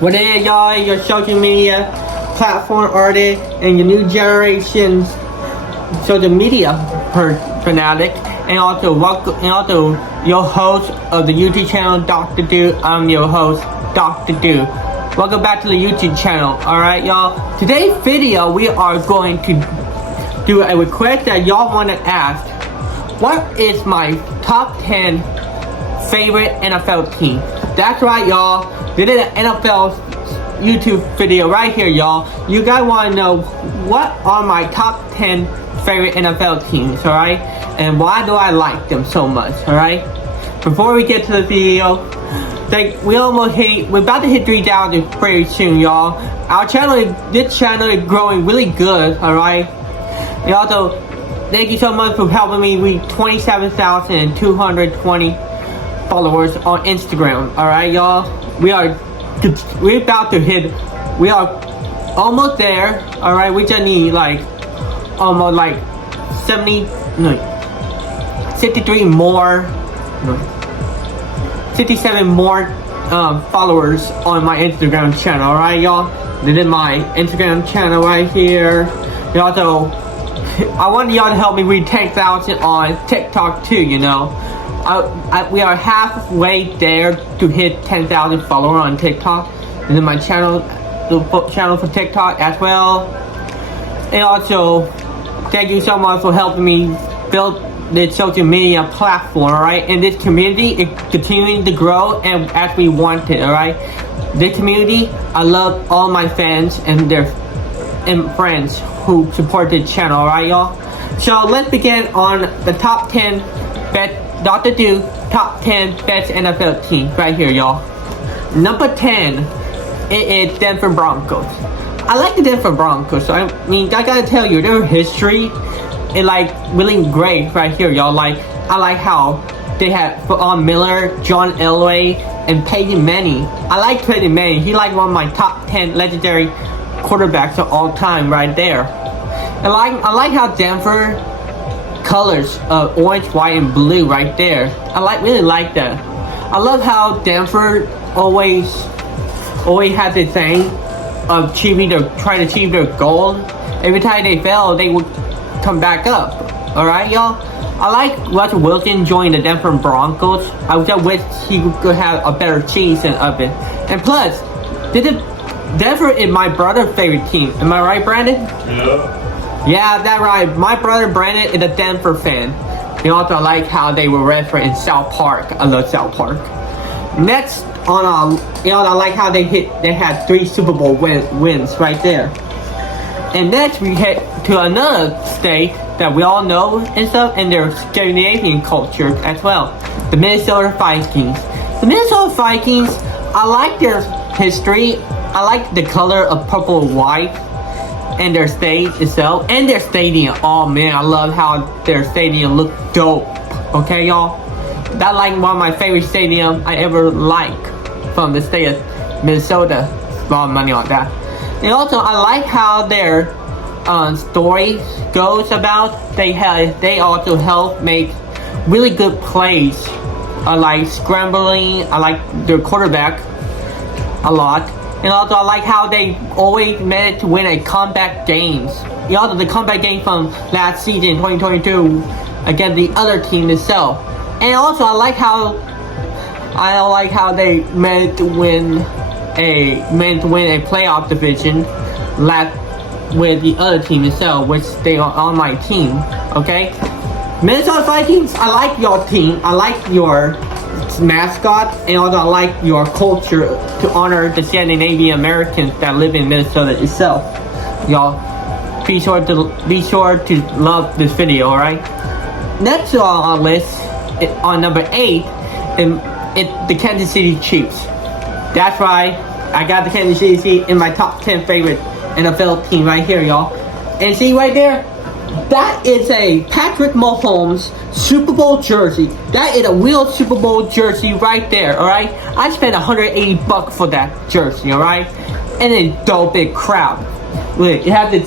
What is y'all? Your social media platform artist and your new generation's social media fanatic, and also your host of the YouTube channel, Dr. Do. I'm your host, Dr. Do. Welcome back to the YouTube channel. Alright, y'all. Today's video, we are going to do a request that y'all want to ask. What is my top 10 favorite NFL team? That's right, y'all. This is an NFL YouTube video right here, y'all. You guys want to know what are my top 10 favorite NFL teams, alright? And why do I like them so much, alright? Before we get to the video, we're about to hit 3,000 very soon, y'all. This channel is growing really good, alright? And also, thank you so much for helping me reach 27,220 followers on Instagram, alright, y'all? We are almost there, alright? We just need almost 57 more followers on my Instagram channel, alright, y'all? This is my Instagram channel right here. And also, I want y'all to help me reach 10,000 on TikTok too, you know. We are halfway there to hit 10,000 followers on TikTok. And then my channel, the channel for TikTok as well. And also, thank you so much for helping me build this social media platform, alright? And this community is continuing to grow and as we want it, alright? This community, I love all my fans and their friends who support this channel, alright, y'all? So let's begin on the top 10 best, Dr. Do, top 10 best NFL teams right here, y'all. Number 10, it is Denver Broncos. I like the Denver Broncos. So I mean, I gotta tell you, their history is really great right here, y'all. I like how they had Von Miller, John Elway, and Peyton Manning. I like Peyton Manning. He's one of my top 10 legendary quarterbacks of all time right there. And I like how Denver colors of orange, white, and blue right there. Really like that. I love how Denver always had this thing of trying to achieve their goal. Every time they fail, they would come back up. Alright, y'all? I like Russell Wilson joining the Denver Broncos. I just wish he could have a better season of it. And plus, Denver is my brother's favorite team. Am I right, Brandon? Yeah. Yeah, that's right. My brother Brandon is a Denver fan. And also, I like how they were referenced in South Park. I love South Park. Next, I like how they had 3 Super Bowl wins right there. And next, we head to another state that we all know and stuff, and their Scandinavian culture as well. The Minnesota Vikings. The Minnesota Vikings, I like their history. I like the color of purple and white. And their state itself, and their stadium. Oh man, I love how their stadium look dope. Okay, y'all? That's one of my favorite stadiums I ever from the state of Minnesota. A lot of money on that. And also, I like how their story goes about. They also help make really good plays. I like scrambling. I like their quarterback a lot. And also, I like how they always managed to win a comeback games. The comeback game from last season, 2022, against the other team itself. And also, I like how they managed to win a playoff division with the other team itself, which they are on my team. Okay, Minnesota Vikings. I like your team. I like your mascot, and also I like your culture to honor the Scandinavian Americans that live in Minnesota itself. Y'all, be sure to love this video, alright? Next on our list, on number 8, it's the Kansas City Chiefs. That's right, I got the Kansas City Chiefs in my top 10 favorite NFL team right here, y'all. And see right there? That is a Patrick Mahomes Super Bowl jersey. That is a real Super Bowl jersey right there, alright? I spent $180 for that jersey, alright? And a dope big crowd. Look, it has the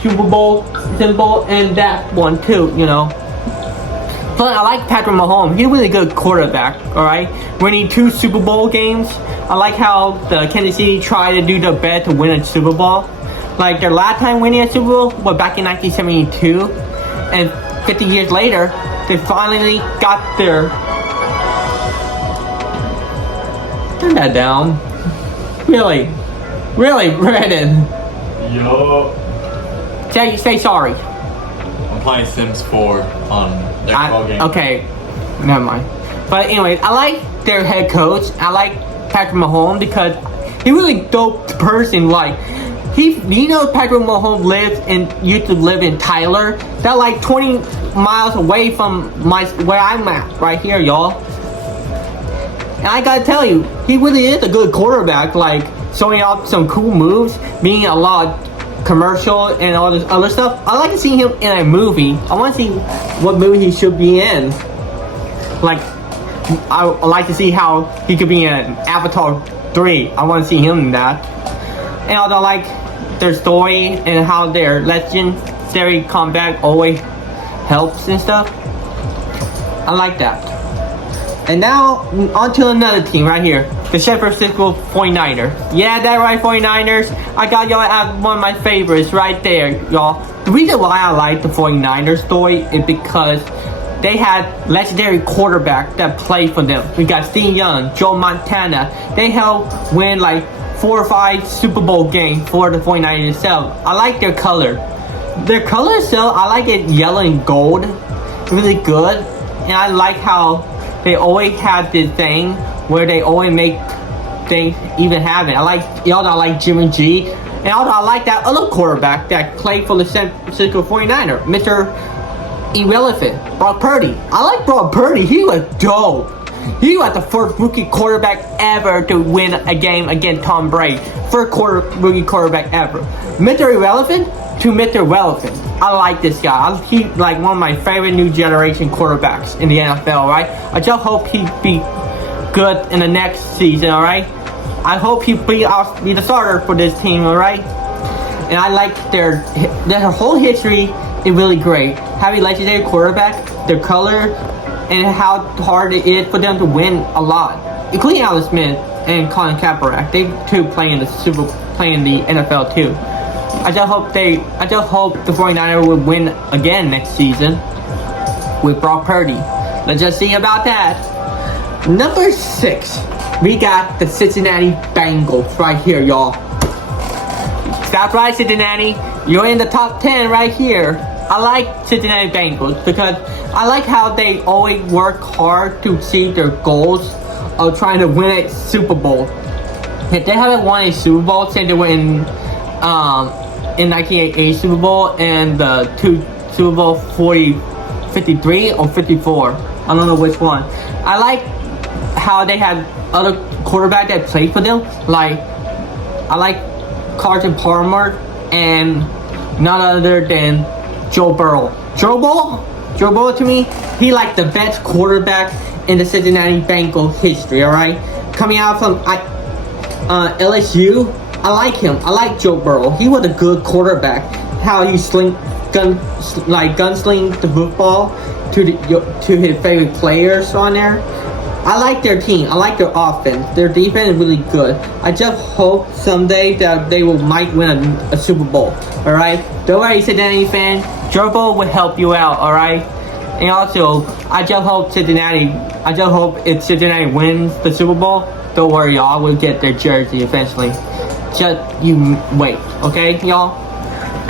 Super Bowl symbol and that one too, you know. But I like Patrick Mahomes. He's a really good quarterback, alright? Winning 2 Super Bowl games. I like how the Kansas City tried to do their best to win a Super Bowl. Like their last time winning a Super Bowl was back in 1972. And 50 years later, they finally got their... Turn that down. Really, Brandon. Yo. Say sorry. I'm playing Sims 4 on their call game. Okay, never mind. But anyways, I like their head coach. I like Patrick Mahomes because he really dope person. Like Patrick Mahomes used to live in Tyler. That's like 20 miles away from where I'm at right here, y'all. And I gotta tell you, he really is a good quarterback. Like showing off some cool moves, being a lot of commercial and all this other stuff. I like to see him in a movie. I want to see what movie he should be in. Like, I like to see how he could be in Avatar 3. I want to see him in that. And although I like their story and how their legendary comeback always helps and stuff, I like that. And now, on to another team right here. The San Francisco 49ers. Yeah, that right, 49ers. I got y'all at one of my favorites right there, y'all. The reason why I like the 49ers story is because they had legendary quarterback that played for them. We got Steve Young, Joe Montana. They helped win like 4 or 5 Super Bowl games for the 49ers itself. I like their color. Their color itself, I like it yellow and gold. Really good. And I like how they always have this thing where they always make things even happen. I like Jimmy G. And also I like that other quarterback that played for the San Francisco 49ers, Mr. Irrelevant, Brock Purdy. I like Brock Purdy. He was dope. He was the first rookie quarterback ever to win a game against Tom Brady. First rookie quarterback ever. Mr. Irrelevant to Mr. Relevant. I like this guy. He's like one of my favorite new generation quarterbacks in the NFL, right? I just hope he be good in the next season, alright? I hope he be the starter for this team, alright? And I like their whole history is really great. Having legendary quarterback, their color, and how hard it is for them to win a lot. Including Alex Smith and Colin Kaepernick. They too play in the NFL too. I just hope the 49ers will win again next season with Brock Purdy. Let's just see about that. Number 6, we got the Cincinnati Bengals right here, y'all. That's right, Cincinnati. You're in the top 10 right here. I like Cincinnati Bengals because I like how they always work hard to achieve their goals of trying to win a Super Bowl. If they haven't won a Super Bowl since they were in 1988 Super Bowl and the Super Bowl 53 or 54. I don't know which one. I like how they had other quarterbacks that played for them. Like, I like Carson Palmer and none other than Joe Burrow. Joe Burrow to me, he like the best quarterback in the Cincinnati Bengals history, alright? Coming out from LSU, I like him. I like Joe Burrow. He was a good quarterback. How he gunsling the football to his favorite players on there. I like their team. I like their offense. Their defense is really good. I just hope someday that they might win a Super Bowl. All right. Don't worry, Cincinnati fan. Joe Burrow will help you out. All right. And also, I just hope if Cincinnati wins the Super Bowl, don't worry, y'all. We'll get their jersey eventually. Just you wait, okay, y'all?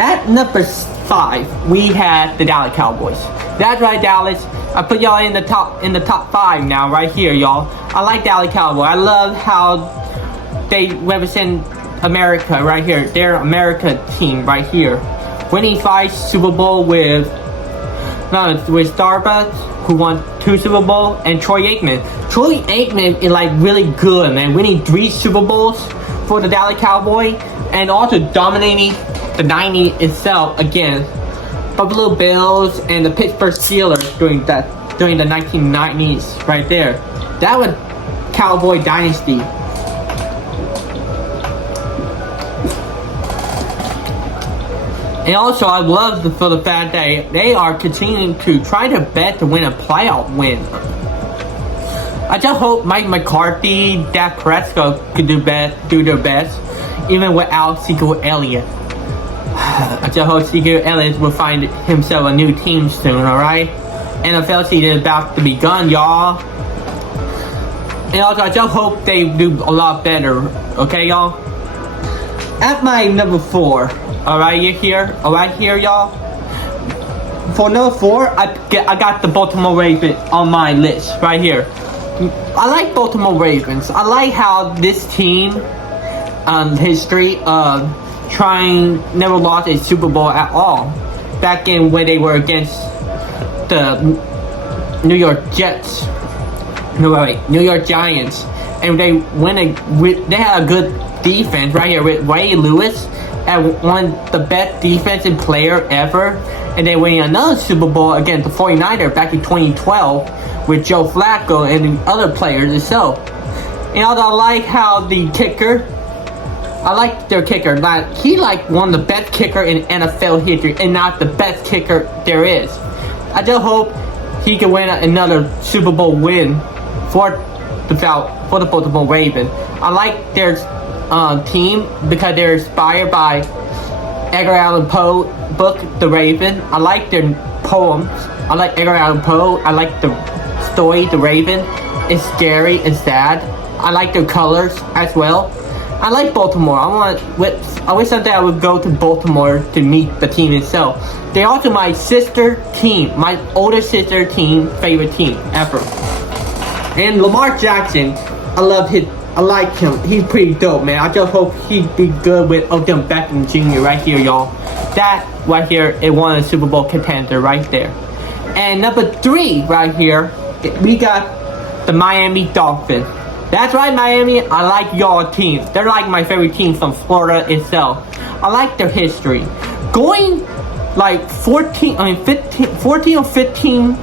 At number 5, we had the Dallas Cowboys. That's right, Dallas. I put y'all in the top 5 now, right here, y'all. I like Dallas Cowboys. I love how they represent America right here. They're America team right here. Winning 5 Super Bowl with Starbucks, who won 2 Super Bowl, and Troy Aikman. Troy Aikman is like really good, man. Winning 3 Super Bowls for the Dallas Cowboys and also dominating the 90s itself against Buffalo Bills and the Pittsburgh Steelers during the 1990s right there. That was Cowboy Dynasty. And also, I love for the fact that they are continuing to try to bet to win a playoff win. I just hope Mike McCarthy, Dak Prescott could do their best, even without Ezekiel Elliott. I just hope Ezekiel Elliott will find himself a new team soon, alright? NFL season is about to begun, y'all. And also, I just hope they do a lot better, okay, y'all? At my number 4, alright, you here? Alright, here, y'all? For number 4, I got the Baltimore Ravens on my list, right here. I like Baltimore Ravens. I like how this team, history of never lost a Super Bowl at all. Back in when they were against the New York Jets. New York Giants. And they had a good defense right here with Ray Lewis and one of the best defensive player ever. And they win another Super Bowl against the 49ers back in 2012 with Joe Flacco and the other players itself. And also, I like how the kicker, I like their kicker. He one of the best kicker in NFL history and not the best kicker there is. I just hope he can win another Super Bowl win for the Baltimore Ravens. I like their team because they're inspired by Edgar Allan Poe book, The Raven. I like their poems. I like Edgar Allan Poe. I like the story, The Raven. It's scary and sad. I like their colors as well. I like Baltimore. I wish someday I would go to Baltimore to meet the team itself. They're also my sister team, my older sister team, favorite team ever. And Lamar Jackson, I like him. He's pretty dope, man. I just hope he'd be good with Odell Beckham Jr. right here, y'all. That right here is one of the Super Bowl contender right there. And number 3 right here, we got the Miami Dolphins. That's right, Miami. I like y'all team. They're like my favorite team from Florida itself. I like their history. Going like 14 or 15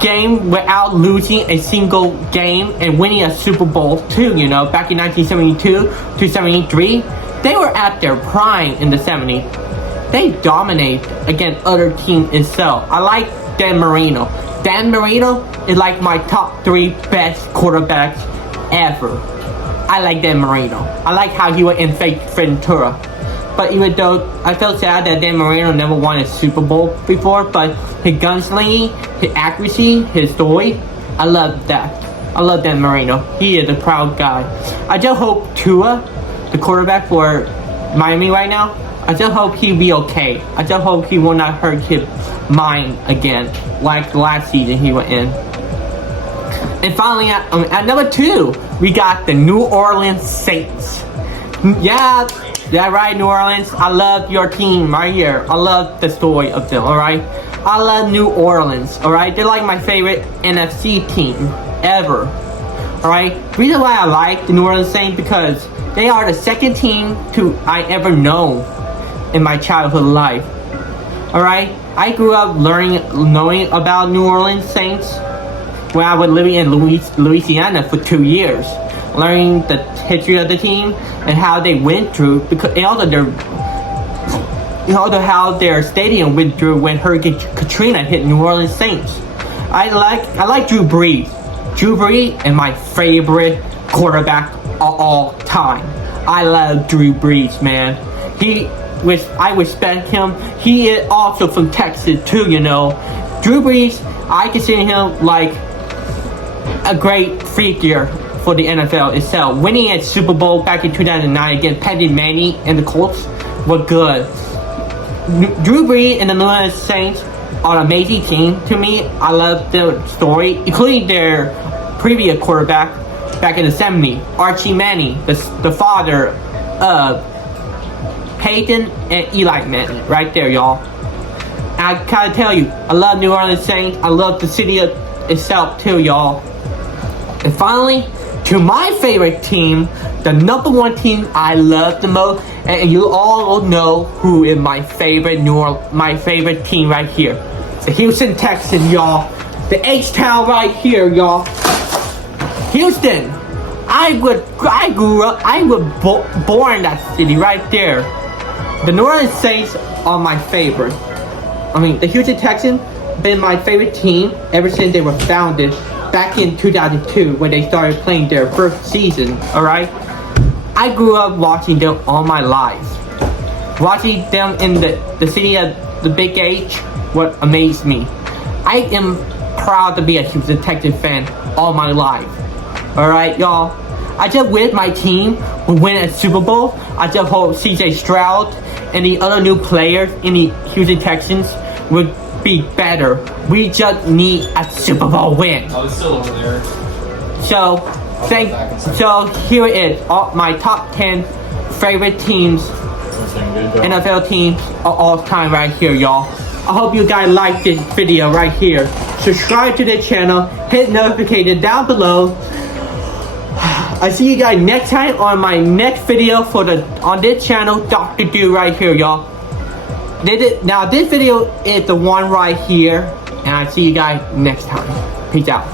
game without losing a single game and winning a Super Bowl too, back in 1972 to 73. They were at their prime in the 70s. They dominate against other teams itself. I like Dan Marino. Dan Marino is like my top 3 best quarterbacks ever. I like Dan Marino. I like how he went in fake Ventura. But even though I felt sad that Dan Marino never won a Super Bowl before, but his gunslinging, his accuracy, his story, I love that. I love Dan Marino. He is a proud guy. I just hope Tua, the quarterback for Miami right now, I just hope he'll be okay. I just hope he will not hurt his mind again, like last season he went in. And finally, at number 2, we got the New Orleans Saints. Yeah, right, New Orleans. I love your team right here. I love the story of them, alright? I love New Orleans, alright? They're like my favorite NFC team ever, alright? Reason why I like the New Orleans Saints because they are the second team I ever know in my childhood life, alright? I grew up knowing about New Orleans Saints when I was living in Louisiana for 2 years, learning the history of the team and how they went through, and also how their stadium went through when Hurricane Katrina hit New Orleans Saints. I like Drew Brees. Drew Brees is my favorite quarterback of all time. I love Drew Brees, man. I respect him. He is also from Texas too, Drew Brees, I consider him like a great figure for the NFL itself. Winning a Super Bowl back in 2009 against Peyton Manning and the Colts were good. Drew Brees and the New Orleans Saints are an amazing team to me. I love their story, including their previous quarterback back in the 70s, Archie Manning, the father of Peyton and Eli Manning, right there, y'all. I gotta tell you, I love New Orleans Saints. I love the city itself too, y'all. And finally, to my favorite team, the number 1 team I love the most, and you all know who is my favorite team right here. The Houston Texans, y'all. The H-Town right here, y'all. Houston. I was born in that city right there. The New Orleans Saints are my favorite. I mean, the Houston Texans been my favorite team ever since they were founded back in 2002 when they started playing their first season. All right, I grew up watching them all my life. Watching them in the city of the Big H, what amazed me. I am proud to be a Houston Texans fan all my life. All right, y'all. I just wish my team would win a Super Bowl. I just hope CJ Stroud and the other new players in the Houston Texans would be better. We just need a Super Bowl win. Oh, it's still over there. So here it is. All my top 10 favorite teams, NFL teams of all time right here, y'all. I hope you guys like this video right here. Subscribe to the channel, hit notification down below. I see you guys next time on my next video on this channel, Dr. Do right here, y'all. Now this video is the one right here, and I see you guys next time. Peace out.